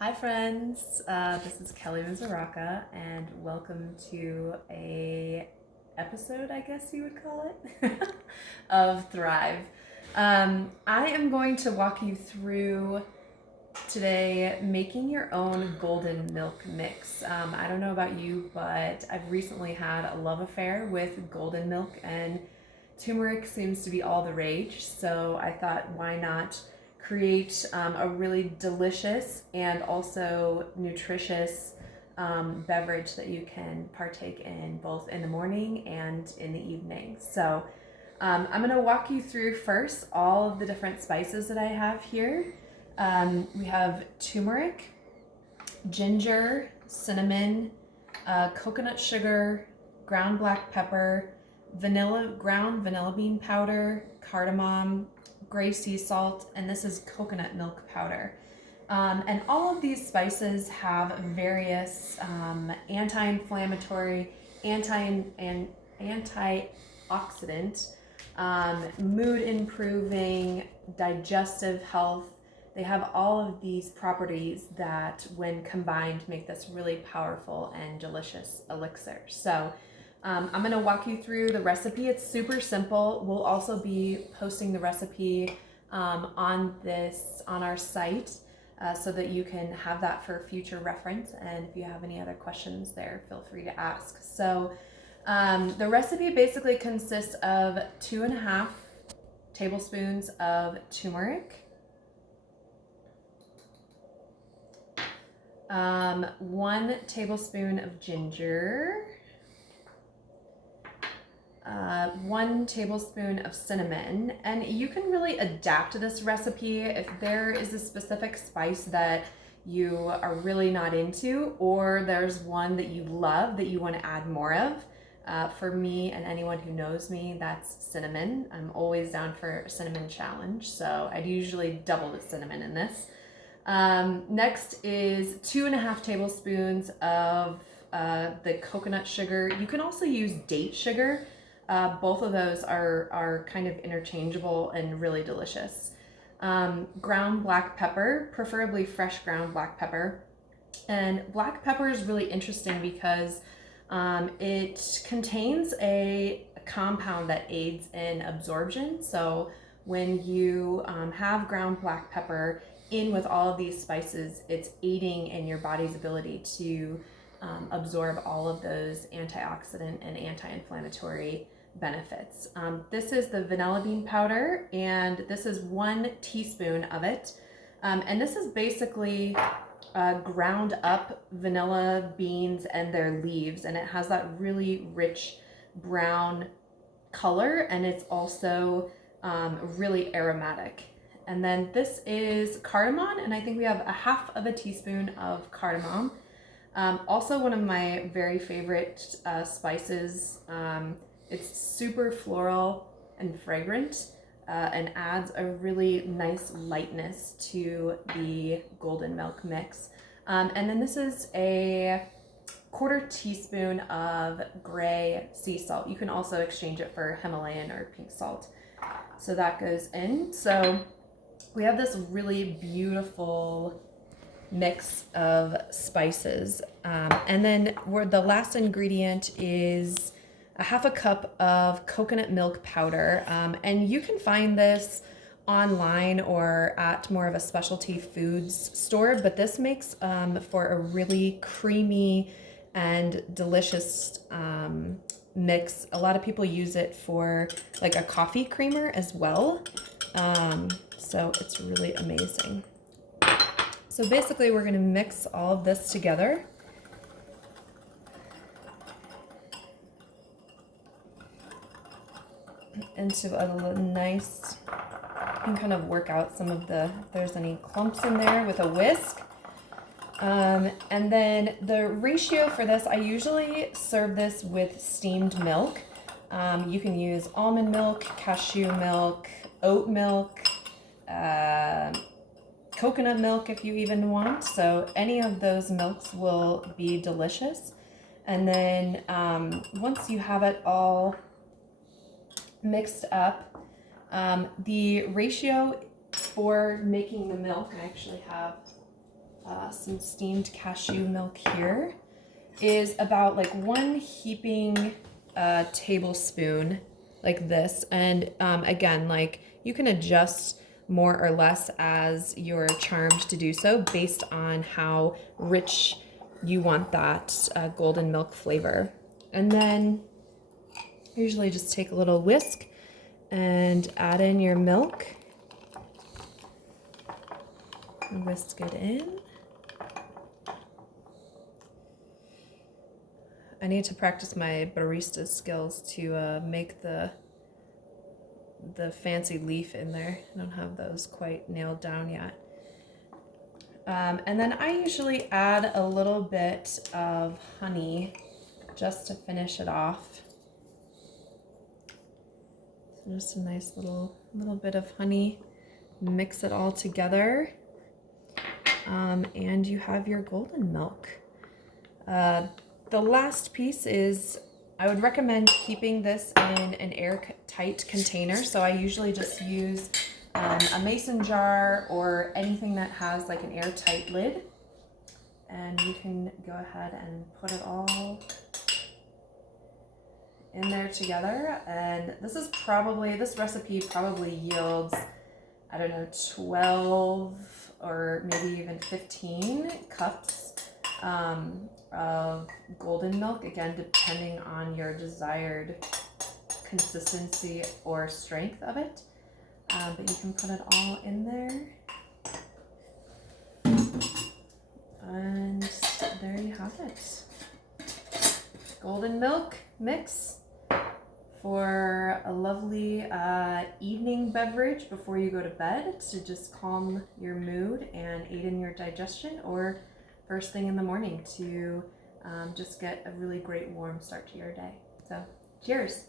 Hi friends, this is Kelly Mizuraka and welcome to a episode, I guess you would call it, of Thrive. I am going to walk you through today making your own golden milk mix. I don't know about you, but I've recently had a love affair with golden milk and turmeric seems to be all the rage, so I thought why not create a really delicious and also nutritious beverage that you can partake in both in the morning and in the evening. So I'm going to walk you through first all of the different spices that I have here. We have turmeric, ginger, cinnamon, coconut sugar, ground black pepper, ground vanilla bean powder, cardamom, gray sea salt, and this is coconut milk powder. And all of these spices have various anti-inflammatory, antioxidant, mood improving, digestive health. They have all of these properties that, when combined, make this really powerful and delicious elixir. So I'm going to walk you through the recipe. It's super simple. We'll also be posting the recipe on our site so that you can have that for future reference. And if you have any other questions there, feel free to ask. So the recipe basically consists of 2.5 tablespoons of turmeric, 1 tablespoon of ginger, 1 tablespoon of cinnamon, and you can really adapt this recipe if there is a specific spice that you are really not into, or there's one that you love that you want to add more of. For me and anyone who knows me, that's cinnamon. I'm always down for a cinnamon challenge, so I'd usually double the cinnamon in this. Next is 2.5 tablespoons of the coconut sugar. You can also use date sugar. Both of those are kind of interchangeable and really delicious. Ground black pepper, preferably fresh ground black pepper. And black pepper is really interesting because it contains a compound that aids in absorption. So when you have ground black pepper in with all of these spices, it's aiding in your body's ability to absorb all of those antioxidant and anti-inflammatory benefits. This is the vanilla bean powder, and this is 1 teaspoon of it. And this is basically ground up vanilla beans and their leaves, and it has that really rich brown color, and it's also really aromatic. And then this is cardamom, and I think we have 1/2 teaspoon of cardamom. Also one of my very favorite spices. It's super floral and fragrant and adds a really nice lightness to the golden milk mix. And then this is a 1/4 teaspoon of gray sea salt. You can also exchange it for Himalayan or pink salt. So that goes in. So we have this really beautiful mix of spices. And then the last ingredient is 1/2 cup of coconut milk powder. And you can find this online or at more of a specialty foods store, but this makes for a really creamy and delicious mix. A lot of people use it for like a coffee creamer as well. So it's really amazing. So basically we're going to mix all of this together. Into a nice, you can kind of work out some of if there's any clumps in there with a whisk. And then the ratio for this, I usually serve this with steamed milk. You can use almond milk, cashew milk, oat milk, coconut milk if you even want. So any of those milks will be delicious. And then once you have it all mixed up, the ratio for making the milk, I actually have some steamed cashew milk here, is about like 1 heaping tablespoon like this. And again, like you can adjust more or less as you're charmed to do so based on how rich you want that golden milk flavor. And then usually just take a little whisk and add in your milk. Whisk it in. I need to practice my barista skills to make the fancy leaf in there. I don't have those quite nailed down yet. And then I usually add a little bit of honey just to finish it off. So just a nice little bit of honey. Mix it all together. And you have your golden milk. The last piece is, I would recommend keeping this in an airtight container. So I usually just use a mason jar or anything that has like an airtight lid. And you can go ahead and put it all in there together. And this recipe probably yields, I don't know, 12 or maybe even 15 cups of golden milk, again, depending on your desired consistency or strength of it. But you can put it all in there. And there you have it. Golden milk mix for a lovely evening beverage before you go to bed to just calm your mood and aid in your digestion, or first thing in the morning to just get a really great warm start to your day. So cheers.